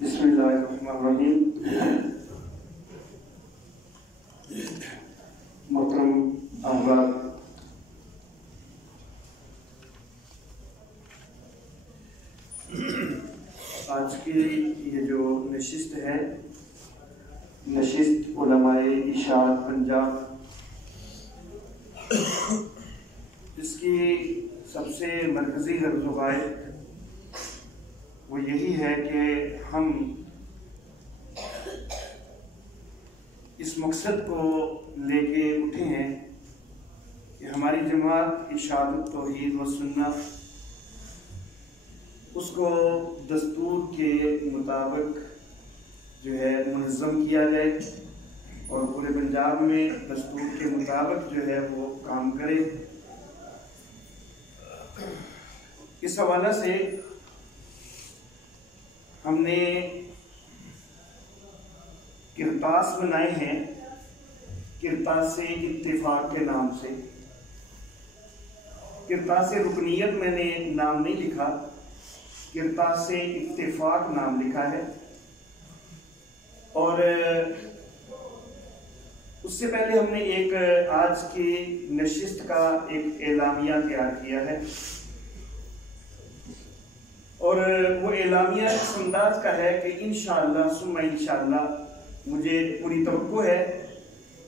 بسم اللہ الرحمن الرحیم۔ محترم احباب، آج کی یہ جو نشست ہے، نشست علماء اشاعت پنجاب، اس کی سب سے مرکزی غرض و غایت وہ یہی ہے کہ ہم اس مقصد کو لے کے اٹھے ہیں کہ ہماری جماعت اشاعت التوحید و سنت اس کو دستور کے مطابق جو ہے منظم کیا جائے اور پورے پنجاب میں دستور کے مطابق جو ہے وہ کام کرے۔ اس حوالے سے ہم نے کرتاس بنائے ہیں، کرتاس اتفاق کے نام سے۔ کرتاس رکنیت میں نے نام نہیں لکھا، کرتاس اتفاق نام لکھا ہے۔ اور اس سے پہلے ہم نے ایک آج کی نشست کا ایک اعلامیہ تیار کیا ہے، اور وہ اعلامیہ اس انداز کا ہے کہ انشاءاللہ ثم انشاءاللہ مجھے پوری توقع ہے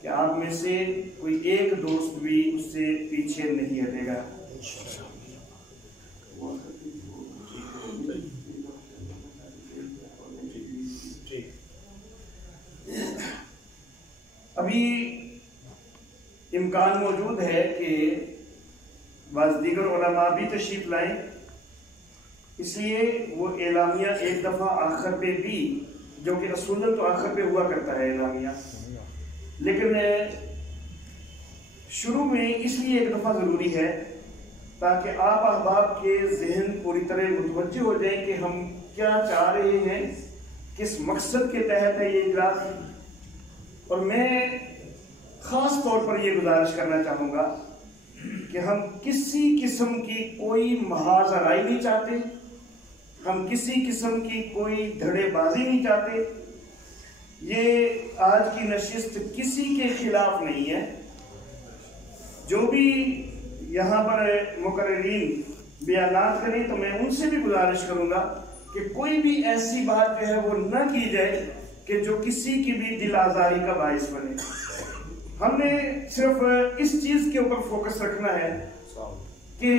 کہ آپ میں سے کوئی ایک دوست بھی اس سے پیچھے نہیں ہٹے گا۔ ابھی امکان موجود ہے کہ بعض دیگر علماء بھی تشریف لائیں، اس لیے وہ اعلامیہ ایک دفعہ آخر پہ بھی، جو کہ اصولاً تو آخر پہ ہوا کرتا ہے اعلامیہ، لیکن شروع میں اس لیے ایک دفعہ ضروری ہے تاکہ آپ احباب کے ذہن پوری طرح متوجہ ہو جائیں کہ ہم کیا چاہ رہے ہیں، کس مقصد کے تحت ہے یہ اجلاس۔ اور میں خاص طور پر یہ گزارش کرنا چاہوں گا کہ ہم کسی قسم کی کوئی محاذ آرائی نہیں چاہتے، ہم کسی قسم کی کوئی دھڑے بازی نہیں چاہتے۔ یہ آج کی نشست کسی کے خلاف نہیں ہے۔ جو بھی یہاں پر مقررین بیانات کریں تو میں ان سے بھی گزارش کروں گا کہ کوئی بھی ایسی بات جو ہے وہ نہ کی جائے کہ جو کسی کی بھی دل آزاری کا باعث بنے۔ ہم نے صرف اس چیز کے اوپر فوکس رکھنا ہے کہ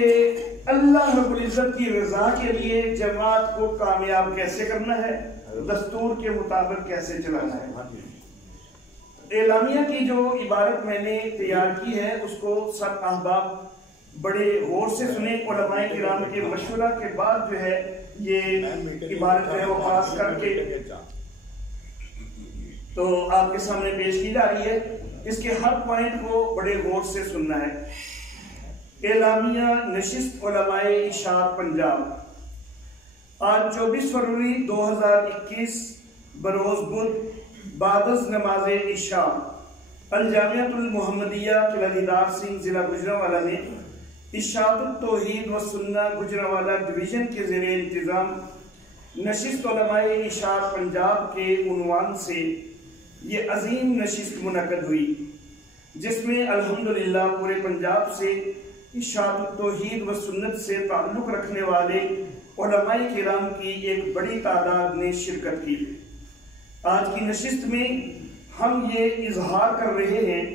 اللہ رب العزت کی رضا کے لیے جماعت کو کامیاب کیسے کرنا ہے، دستور کے مطابق کیسے چلانا ہے۔ اعلامیہ کی جو عبارت میں نے تیار کی ہے اس کو سب احباب بڑے غور سے سنیں۔ علماء کرام کے مشورہ کے بعد جو ہے یہ عبارت جو ہے وہ پاس کر کے تو آپ کے سامنے پیش کی جا رہی ہے۔ اس کے ہر پوائنٹ کو بڑے غور سے سننا ہے۔ اعلامیہ نشست علماء اشاعت پنجاب، آج 24 فروری 2021 بروز بدھ بعد از نماز عشاء الجامعۃ المحمدیہ قلعہ دیدار سنگھ ضلع گوجرانوالہ میں اشاعت التوحید و سنت گوجرانوالہ ڈویژن کے زیر انتظام نشست علماء اشاعت پنجاب کے عنوان سے یہ عظیم نشست منعقد ہوئی، جس میں الحمدللہ پورے پنجاب سے اشاعت التوحید و سنت سے تعلق رکھنے والے علماء کرام کی ایک بڑی تعداد نے شرکت کی۔ آج کی نشست میں ہم یہ اظہار کر رہے ہیں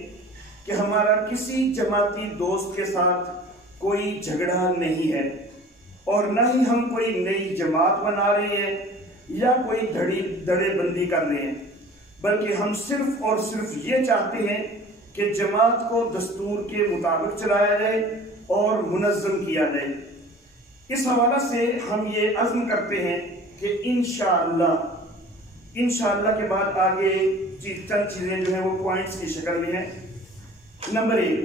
کہ ہمارا کسی جماعتی دوست کے ساتھ کوئی جھگڑا نہیں ہے، اور نہ ہی ہم کوئی نئی جماعت بنا رہے ہیں یا کوئی دھڑے بندی کر رہے ہیں، بلکہ ہم صرف اور صرف یہ چاہتے ہیں کہ جماعت کو دستور کے مطابق چلایا جائے اور منظم کیا جائے۔ اس حوالے سے ہم یہ عزم کرتے ہیں کہ انشاءاللہ کے بعد آگے چند چیزیں جو ہیں وہ پوائنٹس کی شکل میں ہیں۔ نمبر 1،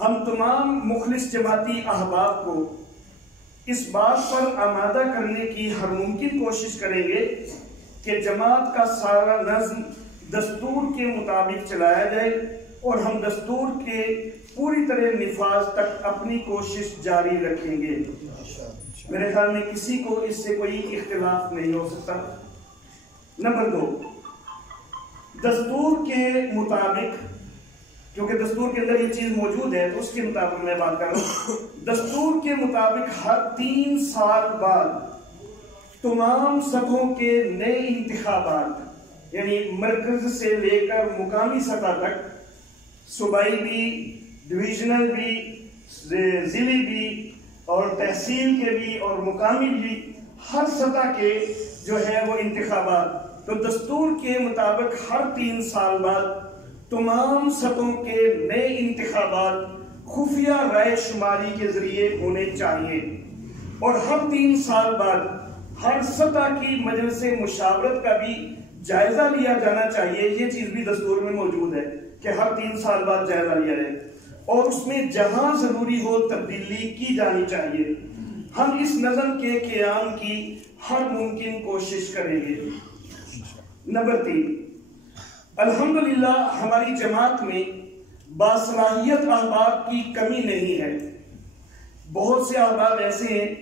ہم تمام مخلص جماعتی احباب کو اس بات پر آمادہ کرنے کی ہر ممکن کوشش کریں گے کہ جماعت کا سارا نظم دستور کے مطابق چلایا جائے، اور ہم دستور کے پوری طرح نفاذ تک اپنی کوشش جاری رکھیں گے۔ میرے خیال میں کسی کو اس سے کوئی اختلاف نہیں ہو سکتا۔ نمبر 2، دستور کے مطابق، کیونکہ دستور کے اندر یہ چیز موجود ہے تو اس کے مطابق میں بات کر رہا ہوں، دستور کے مطابق ہر 3 سال بعد تمام سطحوں کے نئے انتخابات، یعنی مرکز سے لے کر مقامی سطح تک، صوبائی بھی، ڈویژنل بھی، ضلعی بھی اور تحصیل کے بھی اور مقامی بھی، ہر سطح کے جو ہے وہ انتخابات، تو دستور کے مطابق ہر 3 سال بعد تمام سطحوں کے نئے انتخابات خفیہ رائے شماری کے ذریعے ہونے چاہیے، اور ہر 3 سال بعد ہر سطح کی مجلس مشاورت کا بھی جائزہ لیا جانا چاہیے۔ یہ چیز بھی دستور میں موجود ہے کہ ہر 3 سال بعد جائزہ لیا جائے، اور اس میں جہاں ضروری ہو تبدیلی کی جانی چاہیے۔ ہم اس نظم کے قیام کی ہر ممکن کوشش کریں گے۔ نمبر 3، الحمدللہ ہماری جماعت میں باصلاحیت احباب کی کمی نہیں ہے۔ بہت سے احباب ایسے ہیں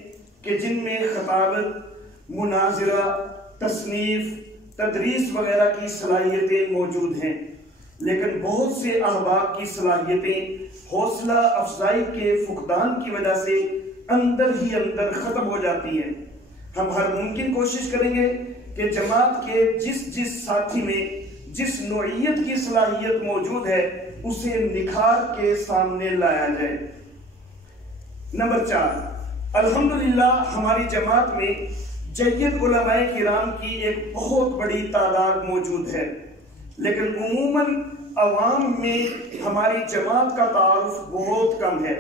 کہ جن میں خطابت، مناظرہ، تصنیف، تدریس وغیرہ کی صلاحیتیں موجود ہیں، لیکن بہت سے احباب کی صلاحیتیں حوصلہ افزائی کے فقدان کی وجہ سے اندر ہی اندر ختم ہو جاتی ہیں۔ ہم ہر ممکن کوشش کریں گے کہ جماعت کے جس ساتھی میں جس نوعیت کی صلاحیت موجود ہے اسے نکھار کے سامنے لایا جائے۔ نمبر 4، الحمدللہ ہماری جماعت میں جید علماء کرام کی ایک بہت بڑی تعداد موجود ہے، لیکن عموماً عوام میں ہماری جماعت کا تعارف بہت کم ہے۔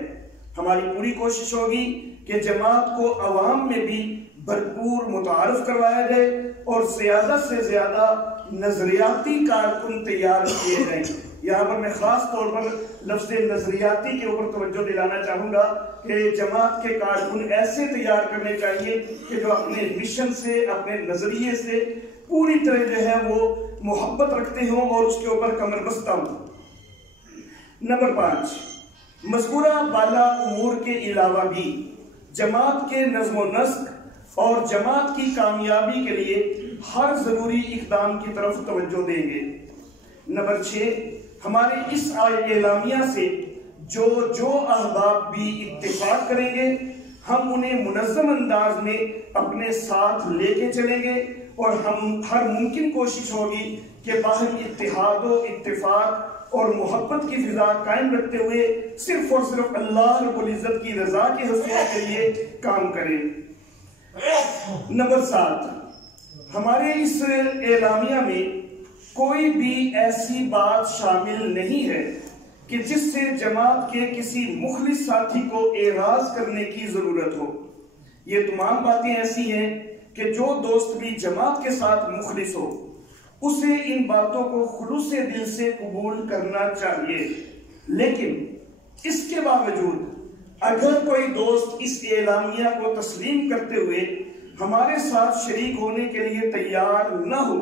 ہماری پوری کوشش ہوگی کہ جماعت کو عوام میں بھی بھرپور متعارف کروایا جائے اور زیادہ سے زیادہ نظریاتی کارکن تیار کیے جائیں۔ یہاں پر میں خاص طور پر لفظ نظریاتی کے اوپر توجہ دلانا چاہوں گا کہ جماعت کے کارکن ایسے تیار کرنے چاہیے کہ جو اپنے مشن سے، اپنے نظریے سے پوری طرح جو ہے وہ محبت رکھتے ہوں اور اس کے اوپر کمر بستہ ہوں۔ نمبر 5، مذکورہ بالا امور کے علاوہ بھی جماعت کے نظم و نسق اور جماعت کی کامیابی کے لیے ہر ضروری اقدام کی طرف توجہ دیں گے۔ نمبر 6، ہمارے اس اعلامیہ سے جو احباب بھی اتفاق کریں گے ہم انہیں منظم انداز میں اپنے ساتھ لے کے چلیں گے، اور ہم ہر ممکن کوشش ہوگی کہ باہم اتحاد و اتفاق اور محبت کی فضا قائم رکھتے ہوئے صرف اور صرف اللہ رب العزت کی رضا کے حصول کے لیے کام کریں۔ نمبر 7، ہمارے اس اعلامیہ میں کوئی بھی ایسی بات شامل نہیں ہے کہ جس سے جماعت کے کسی مخلص ساتھی کو اعراض کرنے کی ضرورت ہو۔ یہ تمام باتیں ایسی ہیں کہ جو دوست بھی جماعت کے ساتھ مخلص ہو اسے ان باتوں کو خلوص دل سے قبول کرنا چاہیے، لیکن اس کے باوجود اگر کوئی دوست اس اعلامیہ کو تسلیم کرتے ہوئے ہمارے ساتھ شریک ہونے کے لیے تیار نہ ہو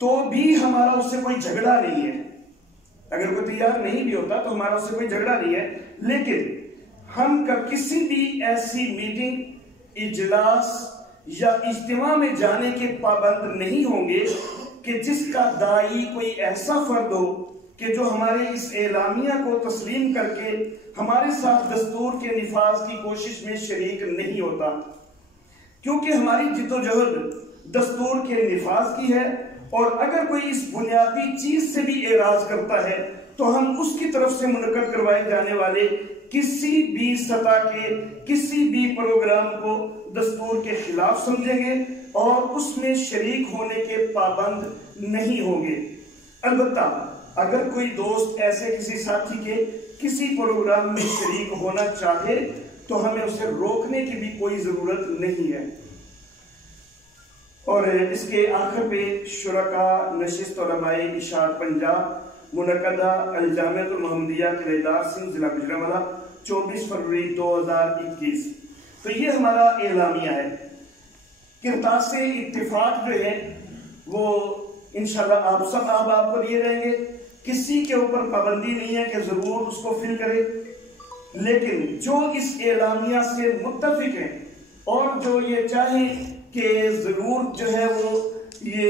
تو بھی ہمارا اس سے کوئی جھگڑا نہیں ہے۔ اگر کوئی تیار نہیں بھی ہوتا تو ہمارا اس سے کوئی جھگڑا نہیں ہے، لیکن ہم کسی بھی ایسی میٹنگ، اجلاس یا اجتماع میں جانے کے پابند نہیں ہوں گے کہ جس کا داعی کوئی ایسا فرد ہو کہ جو ہمارے اس اعلامیہ کو تسلیم کر کے ہمارے ساتھ دستور کے نفاذ کی کوشش میں شریک نہیں ہوتا، کیونکہ ہماری جد و جہد دستور کے نفاذ کی ہے، اور اگر کوئی اس بنیادی چیز سے بھی اعراض کرتا ہے تو ہم اس کی طرف سے منعقد کروائے جانے والے کسی بھی سطح کے کسی بھی پروگرام کو دستور کے خلاف سمجھیں گے اور اس میں شریک ہونے کے پابند نہیں ہوں گے۔ البتہ اگر کوئی دوست ایسے کسی ساتھی کے کسی پروگرام میں شریک ہونا چاہے تو ہمیں اسے روکنے کی بھی کوئی ضرورت نہیں ہے۔ اور اس کے آخر پہ شرکاء نشست علماء اشاعت پنجاب منعقدہ الجامعۃ المحمدیہ قلعہ سنگھ ضلع گوجرانوالہ 24 فروری 2021، تو یہ ہمارا اعلامیہ ہے۔ کرتاس اتفاق جو ہے وہ انشاءاللہ آپ سب احباب کو دیے جائیں گے، کسی کے اوپر پابندی نہیں ہے کہ ضرور اس کو فل کرے، لیکن جو اس اعلامیہ سے متفق ہیں اور جو یہ چاہیں کہ ضرور جو ہے وہ یہ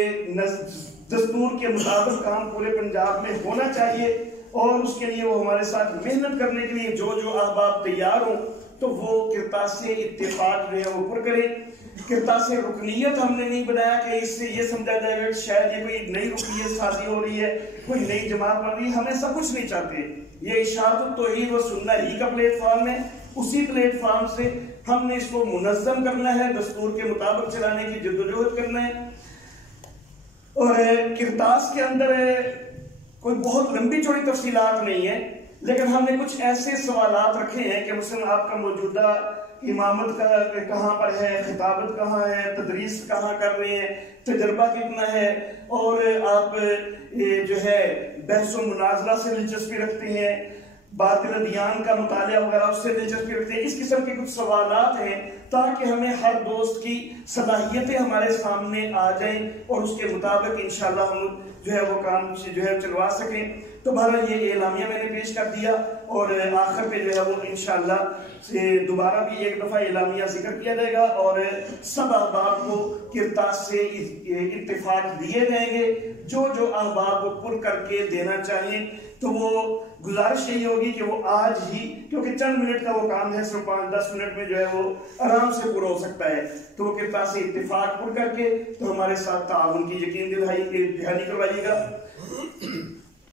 دستور کے مطابق کام پورے پنجاب میں ہونا چاہیے، اور اس کے لیے وہ ہمارے ساتھ محنت کرنے کے لیے جو احباب تیار ہوں تو وہ کرتاس اتفاق جو ہے وہ پر کریں۔ کرتاس رکنیت ہم نے نہیں بنایا کہ اس سے یہ سمجھا جائے گا کہ شاید یہ کوئی نئی رکنیت سازی ہو رہی ہے، کوئی نئی جماعت بن رہی ہے، ہم ایسا کچھ نہیں چاہتے۔ یہ اشاعت التوحید و سنہ ہی کا پلیٹ فارم ہے، اسی پلیٹ فارم سے ہم نے اس کو منظم کرنا ہے، دستور کے مطابق چلانے کی جدوجہد کرنا ہے۔ اور کرتاس کے اندر کوئی بہت لمبی چوڑی تفصیلات نہیں ہے، لیکن ہم نے کچھ ایسے سوالات رکھے ہیں کہ مثلا آپ کا موجودہ امامت کا کہاں پر ہے، خطابت کہاں ہے، تدریس کہاں کر رہے ہیں، تجربہ کتنا ہے، اور آپ جو ہے بحث و مناظرہ سے دلچسپی رکھتے ہیں، باطل ادیان کا مطالعہ وغیرہ اس سے دلچسپی رکھتے ہیں۔ اس قسم کے کچھ سوالات ہیں تاکہ ہمیں ہر دوست کی صلاحیتیں ہمارے سامنے آ جائیں اور اس کے مطابق انشاءاللہ ہم جو ہے وہ کام جو ہے چلوا سکیں۔ تو بہرحال یہ اعلامیہ میں نے پیش کر دیا، اور آخر پہ جو ہے وہ انشاءاللہ سے دوبارہ بھی ایک دفعہ اعلامیہ ذکر کیا جائے گا، اور سب احباب کو کرتاس سے اتفاق دیے جائیں گے۔ جو احباب وہ پر کر کے دینا چاہیں تو وہ گزارش یہی ہوگی کہ وہ آج ہی، کیونکہ چند منٹ کا وہ کام ہے، صرف 5-10 منٹ میں جو ہے وہ آرام سے پورا ہو سکتا ہے، تو وہ کرتاس سے اتفاق پر کر کے تو ہمارے ساتھ تعاون کی یقین دہانی کروائیے گا۔